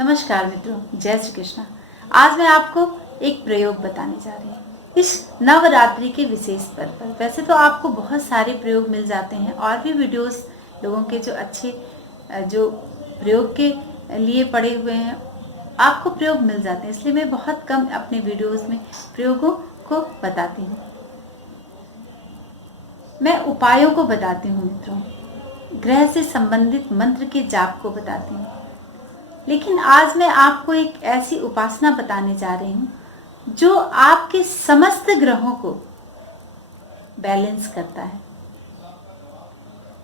नमस्कार मित्रों, जय श्री कृष्णा। आज मैं आपको एक प्रयोग बताने जा रही हूँ इस नवरात्रि के विशेष पर्व पर। वैसे तो आपको बहुत सारे प्रयोग मिल जाते हैं और भी वीडियोस लोगों के जो अच्छे जो प्रयोग के लिए पड़े हुए हैं, आपको प्रयोग मिल जाते हैं। इसलिए मैं बहुत कम अपने वीडियोस में प्रयोगों को बताती हूँ। मैं उपायों को बताती हूँ मित्रों, ग्रह से संबंधित मंत्र के जाप को बताती हूँ। लेकिन आज मैं आपको एक ऐसी उपासना बताने जा रही हूँ जो आपके समस्त ग्रहों को बैलेंस करता है।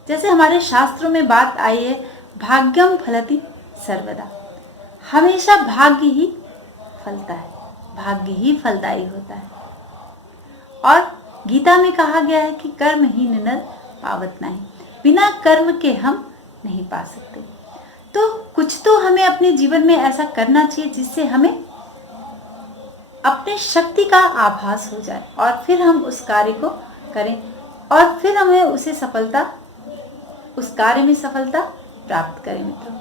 जैसे हमारे शास्त्रों में बात आई है, भाग्यम फलति सर्वदा, हमेशा भाग्य ही फलता है, भाग्य ही फलदायी होता है। और गीता में कहा गया है कि कर्म ही नर पावत नहीं, बिना कर्म के हम नहीं पा सकते। तो कुछ तो हमें अपने जीवन में ऐसा करना चाहिए जिससे हमें अपने शक्ति का आभास हो जाए और फिर हम उस कार्य को करें और फिर हमें उस कार्य में सफलता प्राप्त करें मित्रों।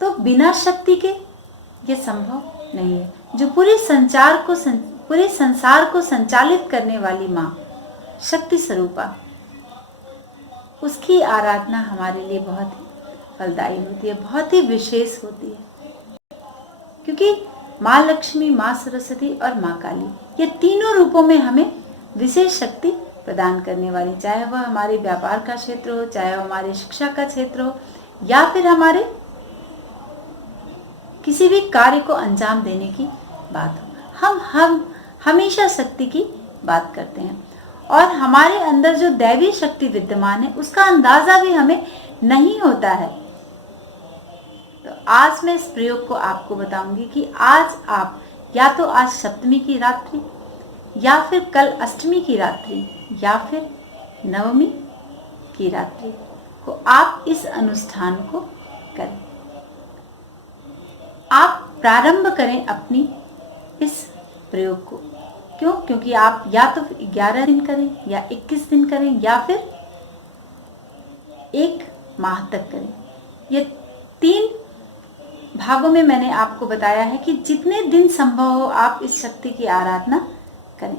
तो बिना शक्ति के ये संभव नहीं है। जो पूरे संसार को संचालित करने वाली माँ शक्ति स्वरूपा, उसकी आराधना हमारे लिए बहुत ही फलदायी होती है, बहुत ही विशेष होती है। क्योंकि माँ लक्ष्मी, माँ सरस्वती और माँ काली, ये तीनों रूपों में हमें विशेष शक्ति प्रदान करने वाली, चाहे वह हमारे व्यापार का क्षेत्र हो, चाहे वह हमारे शिक्षा का क्षेत्र हो, या फिर हमारे किसी भी कार्य को अंजाम देने की बात हो। हम हमेशा शक्ति की बात करते हैं और हमारे अंदर जो दैवी शक्ति विद्यमान है उसका अंदाजा भी हमें नहीं होता है। तो आज मैं इस प्रयोग को आपको बताऊंगी कि आज आप या तो आज सप्तमी की रात्रि या फिर कल अष्टमी की रात्रि या फिर नवमी की रात्रि को आप इस अनुष्ठान को करें। आप प्रारंभ करें अपनी इस प्रयोग को। क्यों? क्योंकि आप या तो 11 दिन करें या 21 दिन करें या फिर 1 माह तक करें। ये 3 भागों में मैंने आपको बताया है कि जितने दिन संभव हो आप इस शक्ति की आराधना करें।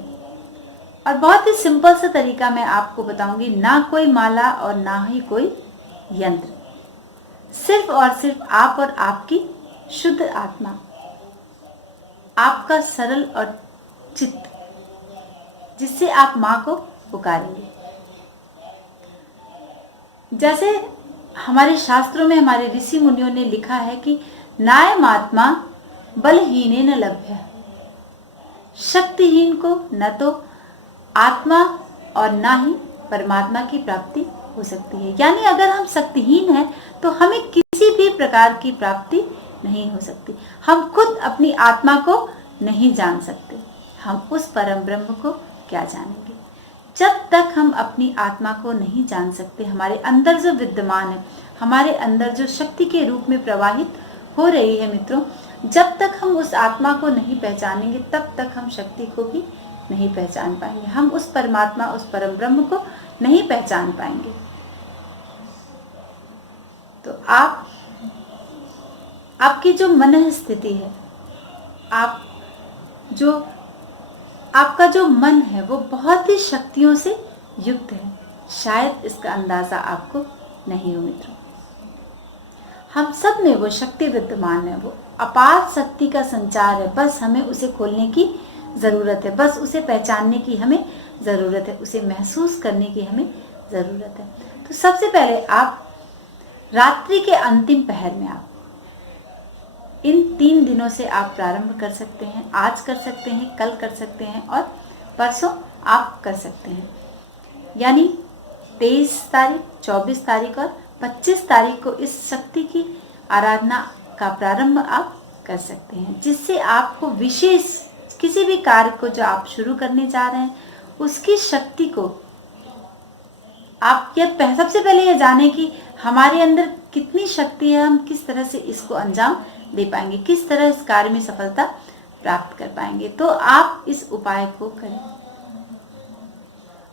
और बहुत ही सिंपल सा तरीका मैं आपको बताऊंगी, ना कोई माला और ना ही कोई यंत्र, सिर्फ और सिर्फ आप और आपकी शुद्ध आत्मा, आपका सरल और चित्त, जिससे आप माँ को पुकारेंगे। जैसे हमारे शास्त्रों में हमारे ऋषि मुनियों ने लिखा है कि नायमात्मा बलहीने न लभ्य, शक्तिहीन को न तो आत्मा और ना ही परमात्मा की प्राप्ति हो सकती है। यानी अगर हम शक्तिहीन हैं तो हमें किसी भी प्रकार की प्राप्ति नहीं हो सकती। हम खुद अपनी आत्मा को नहीं जान सकते, हम उस परम ब्रह्म को क्या जानेंगे। जब तक हम अपनी आत्मा को नहीं जान सकते, हमारे अंदर जो विद्यमान है, हमारे अंदर जो शक्ति के रूप में प्रवाहित हो रही है मित्रों, जब तक हम उस आत्मा को नहीं पहचानेंगे तब तक हम शक्ति को भी नहीं पहचान पाएंगे, हम उस परमात्मा, उस परम ब्रह्म को नहीं पहचान पाएंगे। तो आपकी जो मन स्थिति है, आपका जो मन है वो बहुत ही शक्तियों से युक्त है। शायद इसका अंदाजा आपको नहीं हो मित्रों। हम सब में वो शक्ति विद्यमान है, वो अपार शक्ति का संचार है। बस हमें उसे खोलने की जरूरत है, बस उसे पहचानने की हमें जरूरत है, उसे महसूस करने की हमें जरूरत है। तो सबसे पहले आप रात्रि के अंतिम पहर में आप इन 3 दिनों से आप प्रारंभ कर सकते हैं। आज कर सकते हैं, कल कर सकते हैं और परसों आप कर सकते हैं। यानी 23 तारीख, 24 तारीख और 25 तारीख को इस शक्ति की आराधना का प्रारंभ आप कर सकते हैं, जिससे आपको विशेष किसी भी कार्य को जो आप शुरू करने जा रहे हैं उसकी शक्ति को आप सबसे पहले ये जाने कि हमारे अंदर कितनी शक्ति है, हम किस तरह से इसको अंजाम दे पाएंगे, किस तरह इस कार्य में सफलता प्राप्त कर पाएंगे। तो आप इस उपाय को करें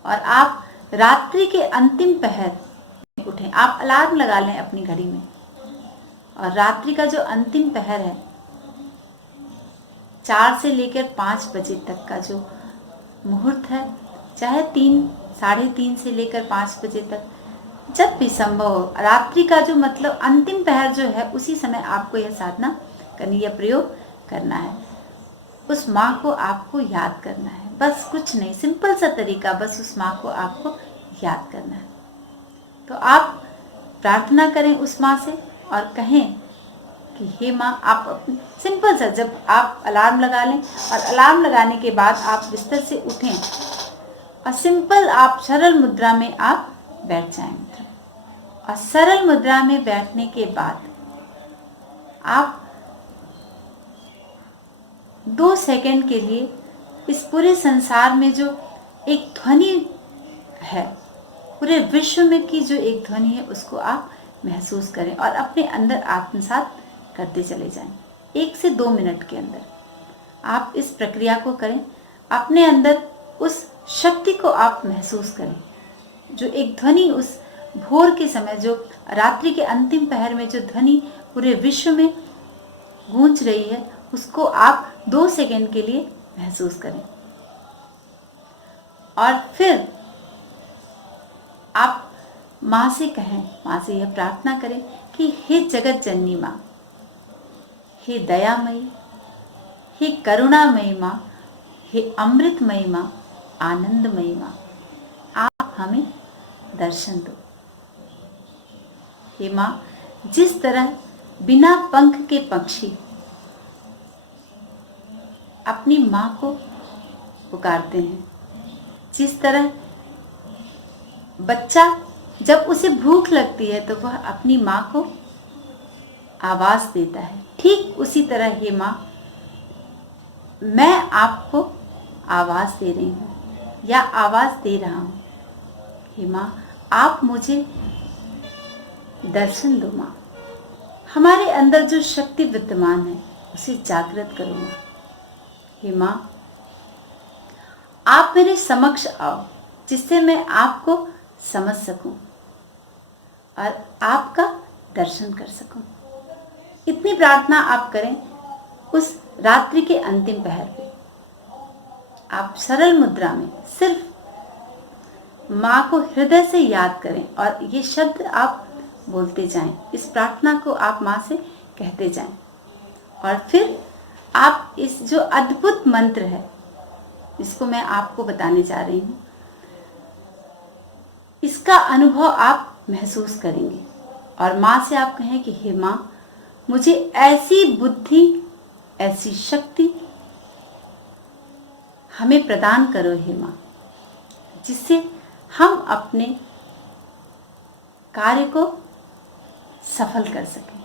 और आप रात्रि के अंतिम पहर उठें। आप अलार्म लगा लें अपनी घड़ी में और रात्रि का जो अंतिम पहर है, 4 से लेकर 5 बजे तक का जो मुहूर्त है, चाहे 3, साढ़े 3 से लेकर 5 बजे तक, जब भी संभव हो, रात्रि का जो मतलब अंतिम पहर जो है, उसी समय आपको यह साधना करनी, यह प्रयोग करना है। उस माँ को आपको याद करना है, बस कुछ नहीं, सिंपल सा तरीका, बस उस माँ को आपको याद करना है। तो आप प्रार्थना करें उस माँ से और कहें कि हे माँ, आप अपनी सिंपल सा, जब आप अलार्म लगा लें और अलार्म लगाने के बाद आप बिस्तर से उठें और सिंपल आप सरल मुद्रा में आप बैठ जाएं मित्रों। और सरल मुद्रा में बैठने के बाद आप 2 सेकंड के लिए इस पूरे संसार में जो एक ध्वनि है, पूरे विश्व में की जो एक ध्वनि है, उसको आप महसूस करें और अपने अंदर आत्मसात करते चले जाएं। 1 से 2 मिनट के अंदर आप इस प्रक्रिया को करें। अपने अंदर उस शक्ति को आप महसूस करें, जो एक ध्वनि उस भोर के समय, जो रात्रि के अंतिम पहर में जो ध्वनि पूरे विश्व में गूंज रही है, उसको आप 2 सेकंड के लिए महसूस करें। और फिर आप माँ से कहें, माँ से यह प्रार्थना करें कि हे जगत जननी माँ, हे दयामयी, हे करुणामयी माँ, हे अमृतमयी माँ, आनंदमयी माँ, आप हमें दर्शन दो। हे माँ, जिस तरह बिना पंख के पक्षी अपनी माँ को पुकारते हैं, जिस तरह बच्चा जब उसे भूख लगती है तो वह अपनी माँ को आवाज देता है, ठीक उसी तरह हे माँ, मैं आपको आवाज दे रही हूँ या आवाज दे रहा हूँ। हे माँ, आप मुझे दर्शन दो माँ। हमारे अंदर जो शक्ति विद्यमान है उसे जागृत करो माँ। हे माँ, आप मेरे समक्ष आओ, जिससे मैं आपको समझ सकूं और आपका दर्शन कर सकूं। इतनी प्रार्थना आप करें उस रात्रि के अंतिम पहर पे। आप सरल मुद्रा में सिर्फ माँ को हृदय से याद करें और ये शब्द आप बोलते जाएं, इस प्रार्थना को आप माँ से कहते जाएं। और फिर आप इस जो अद्भुत मंत्र है, इसको मैं आपको बताने जा रही हूँ, इसका अनुभव आप महसूस करेंगे। और माँ से आप कहें कि हे माँ, मुझे ऐसी बुद्धि, ऐसी शक्ति हमें प्रदान करो हे माँ, जिससे हम अपने कार्य को सफल कर सकें।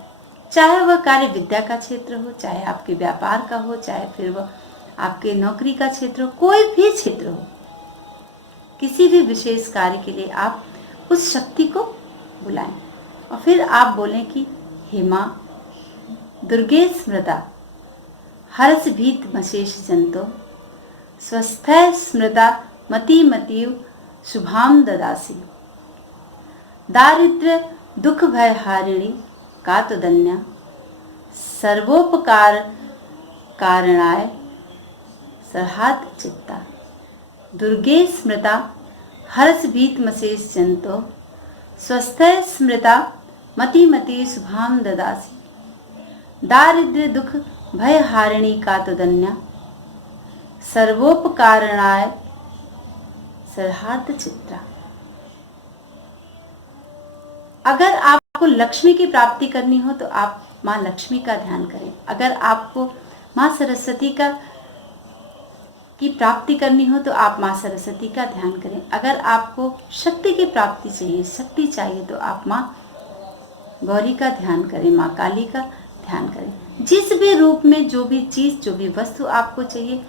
चाहे वह कार्य विद्या का क्षेत्र हो, चाहे आपके व्यापार का हो, चाहे फिर वह आपके नौकरी का क्षेत्र हो, कोई भी क्षेत्र हो, किसी भी विशेष कार्य के लिए आप उस शक्ति को बुलाएं। और फिर आप बोलें कि हे माँ, दुर्गे स्मृता हर्ष भीत मशेष जंतो, स्वस्थ स्मृता मति मतिव शुभाम ददासी, दारिद्र्य दुख भय हारिणी कातदन्या, सर्वोपकार कारणाय सरहात चित्ता, दुर्गे स्मृता हर्ष भीत मशेष जंतो, स्वस्थ स्मृता मति मति शुभाम ददासी, दारिद्र्य दुख भय हारिणी कातदन्या, सर्वोपकारणाय सरहात चित्ता। अगर आपको लक्ष्मी की प्राप्ति करनी हो तो आप माँ लक्ष्मी का ध्यान करें। अगर आपको माँ सरस्वती की प्राप्ति करनी हो तो आप माँ सरस्वती का ध्यान करें। अगर आपको शक्ति की प्राप्ति चाहिए, शक्ति चाहिए, तो आप माँ गौरी का ध्यान करें, माँ काली का ध्यान करें। जिस भी रूप में जो भी चीज, जो भी वस्तु आपको चाहिए,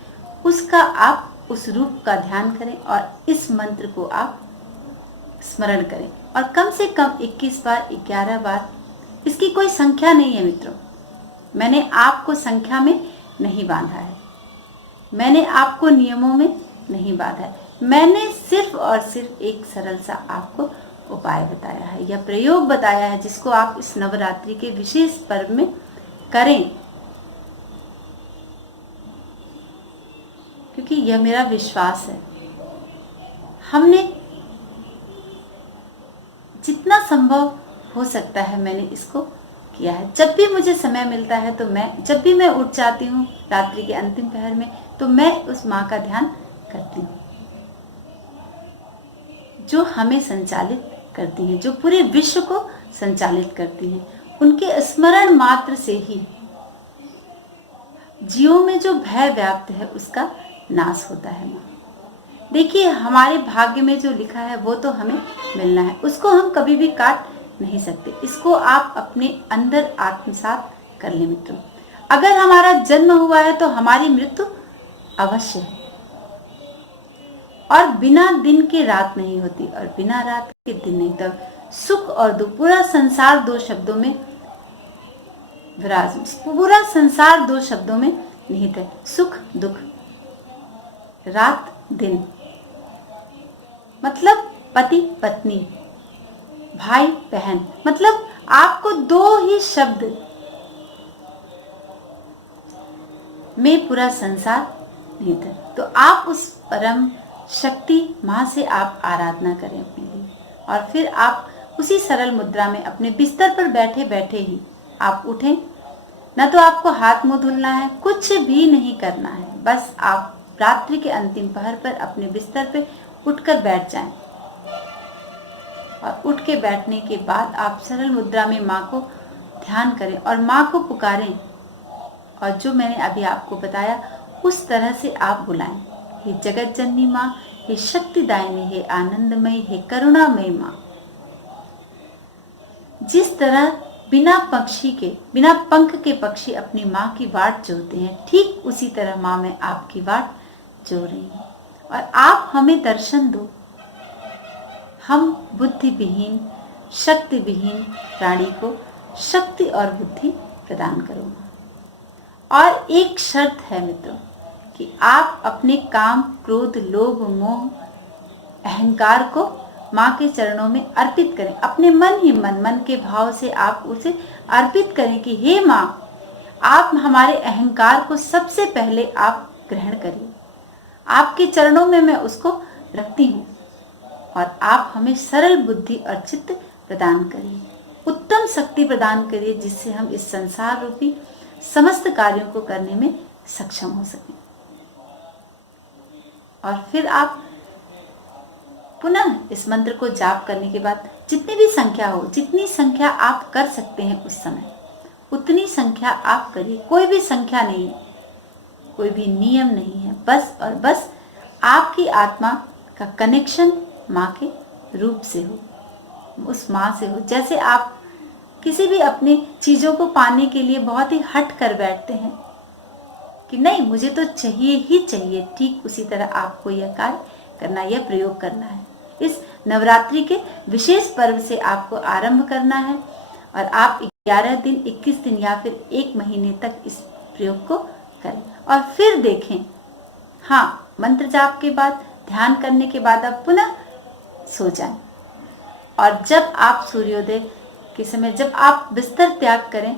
उसका आप उस रूप का ध्यान करें और इस मंत्र को आप स्मरण करें। और कम से कम 21 बार, 11 बार, इसकी कोई संख्या नहीं है मित्रों। मैंने आपको संख्या में नहीं बांधा है, मैंने आपको नियमों में नहीं बांधा है। मैंने सिर्फ और सिर्फ एक सरल सा आपको उपाय बताया है, यह प्रयोग बताया है जिसको आप इस नवरात्रि के विशेष पर्व में करें, क्योंकि यह मेरा विश्वास है। हमने जितना संभव हो सकता है मैंने इसको किया है। जब भी मुझे समय मिलता है तो जब भी मैं उठ जाती हूँ रात्रि के अंतिम पहर में, तो मैं उस माँ का ध्यान करती हूँ जो हमें संचालित करती हैं, जो पूरे विश्व को संचालित करती हैं। उनके स्मरण मात्र से ही जीवों में जो भय व्याप्त है उसका नाश होता है। माँ देखिए, हमारे भाग्य में जो लिखा है वो तो हमें मिलना है, उसको हम कभी भी काट नहीं सकते। इसको आप अपने अंदर आत्मसात कर ले मित्रों। अगर हमारा जन्म हुआ है तो हमारी मृत्यु अवश्य है, और बिना दिन के रात नहीं होती और बिना रात के दिन नहीं। तब सुख और दुख, पूरा संसार दो शब्दों में पूरा संसार दो शब्दों में निहित है, सुख दुख, रात दिन। मतलब पति पत्नी, भाई बहन, मतलब आपको दो ही शब्द में पूरा संसार निहित है। तो आप उस परम शक्ति माँ से आप आराधना करें अपने लिए, और फिर आप उसी सरल मुद्रा में अपने बिस्तर पर बैठे बैठे ही आप उठें। न तो आपको हाथ मुंह धुलना है, कुछ भी नहीं करना है, बस आप रात्रि के अंतिम पहर पर अपने बिस्तर पे उठकर बैठ जाएं, और उठ के बैठने के बाद आप सरल मुद्रा में माँ को ध्यान करें और माँ को पुकारें, और जो मैंने अभी आपको बताया उस तरह से आप बुलाएं। हे जगत जननी माँ, हे शक्तिदायिनी, हे आनंदमयी, हे करुणामयी माँ। जिस तरह बिना पंख के पक्षी अपनी माँ की वाट जोहते हैं, ठीक उसी तरह माँ मैं आपकी वाट जो रही हूँ, और आप हमें दर्शन दो। हम बुद्धि विहीन, शक्ति विहीन प्राणी को शक्ति और बुद्धि प्रदान करो। और एक शर्त है मित्रों कि आप अपने काम, क्रोध, लोभ, मोह, अहंकार को माँ के चरणों में अर्पित करें। अपने मन के भाव से आप उसे अर्पित करें कि हे माँ, आप हमारे अहंकार को सबसे पहले आप ग्रहण करिए। आपके चरणों में मैं उसको रखती हूँ, और आप हमें सरल बुद्धि और चित्त प्रदान करिए, उत्तम शक्ति प्रदान करिए, जिससे हम इस संसार रूपी समस्त कार्यों को करने में सक्षम हो सकें। और फिर आप पुनः इस मंत्र को जाप करने के बाद जितनी भी संख्या हो, जितनी संख्या आप कर सकते हैं उस समय, उतनी संख्या आप करिए। कोई भी संख्या नहीं, कोई भी नियम नहीं है, बस और बस आपकी आत्मा का कनेक्शन माँ के रूप से हो, उस माँ से हो। जैसे आप किसी भी अपनी चीजों को पाने के लिए बहुत ही हट कर बैठते हैं कि नहीं मुझे तो चाहिए ही चाहिए, ठीक उसी तरह आपको यह कार्य करना, यह प्रयोग करना है। इस नवरात्रि के विशेष पर्व से आपको आरंभ करना है, और आप 11 दिन, 21 दिन या फिर 1 महीने तक इस प्रयोग को करें, और फिर देखें। हाँ, मंत्र जाप के बाद, ध्यान करने के बाद आप पुनः सो जाएं, और जब आप सूर्योदय के समय, जब आप बिस्तर त्याग करें,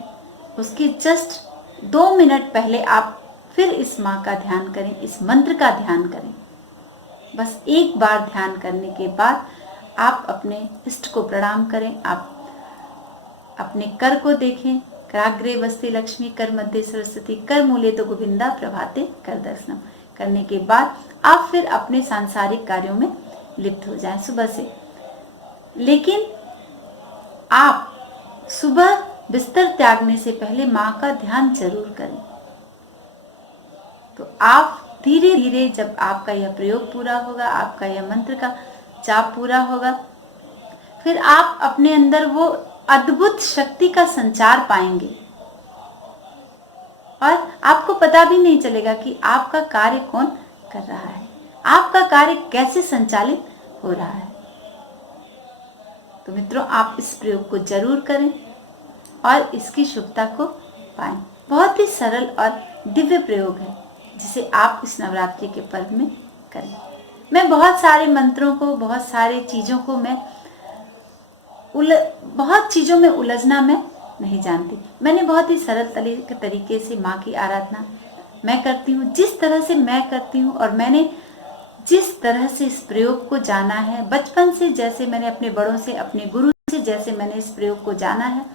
उसके जस्ट 2 मिनट पहले आप फिर इस माँ का ध्यान करें, इस मंत्र का ध्यान करें। बस एक बार ध्यान करने के बाद आप अपने इष्ट को प्रणाम करें, आप अपने कर को देखें। कराग्रे वस्ति लक्ष्मी, कर मध्य सरस्वती, कर मूले तो गोविंदा, प्रभाते कर दर्शनम करने के बाद आप फिर अपने सांसारिक कार्यों में लिप्त हो जाएं सुबह से। लेकिन आप सुबह बिस्तर त्यागने से पहले माँ का ध्यान जरूर करें। तो आप धीरे धीरे, जब आपका यह प्रयोग पूरा होगा, आपका यह मंत्र का जाप पूरा होगा, फिर आप अपने अंदर वो अद्भुत शक्ति का संचार पाएंगे, और आपको पता भी नहीं चलेगा कि आपका कार्य कौन कर रहा है, आपका कार्य कैसे संचालित हो रहा है। तो मित्रों, आप इस प्रयोग को जरूर करें और इसकी शुभता को पाएं। बहुत ही सरल और दिव्य प्रयोग है, जिसे आप इस नवरात्रि के पर्व में करें। मैं बहुत सारे मंत्रों को, बहुत सारे चीज़ों को मैं बहुत चीज़ों में उलझना मैं नहीं जानती। मैंने बहुत ही सरल तरीके से माँ की आराधना मैं करती हूँ, जिस तरह से मैं करती हूँ, और मैंने जिस तरह से इस प्रयोग को जाना है बचपन से, जैसे मैंने अपने बड़ों से, अपने गुरु से जैसे मैंने इस प्रयोग को जाना है,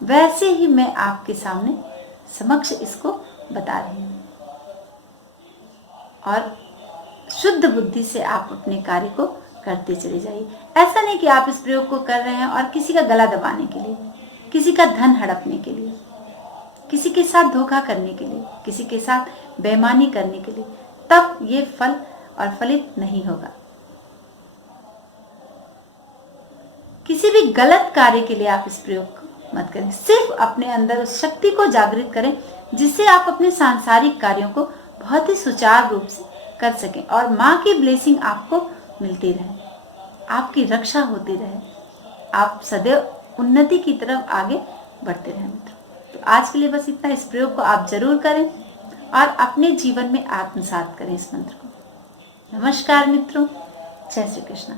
वैसे ही मैं आपके सामने समक्ष इसको बता रही हूँ। और शुद्ध बुद्धि से आप अपने कार्य को करते चले जाइए। ऐसा नहीं कि आप इस प्रयोग को कर रहे हैं और किसी का गला दबाने के लिए, किसी का धन हड़पने के लिए, किसी के साथ धोखा करने के लिए, किसी के साथ बेईमानी करने के लिए, तब ये फल और फलित नहीं होगा। किसी भी गलत कार्य के लिए आप इस प्रयोग को मत करें। सिर्फ अपने अंदर उस शक्ति को जागृत करें जिससे आप अपने सांसारिक कार्यों को बहुत ही सुचारू रूप से कर सकें और माँ की ब्लेसिंग आपको मिलती रहे, आपकी रक्षा होती रहे, आप सदैव उन्नति की तरफ आगे बढ़ते रहें मित्रों। तो आज के लिए बस इतना। इस प्रयोग को आप जरूर करें और अपने जीवन में आत्मसात करें इस मंत्र को। नमस्कार मित्रों, जय श्री कृष्ण।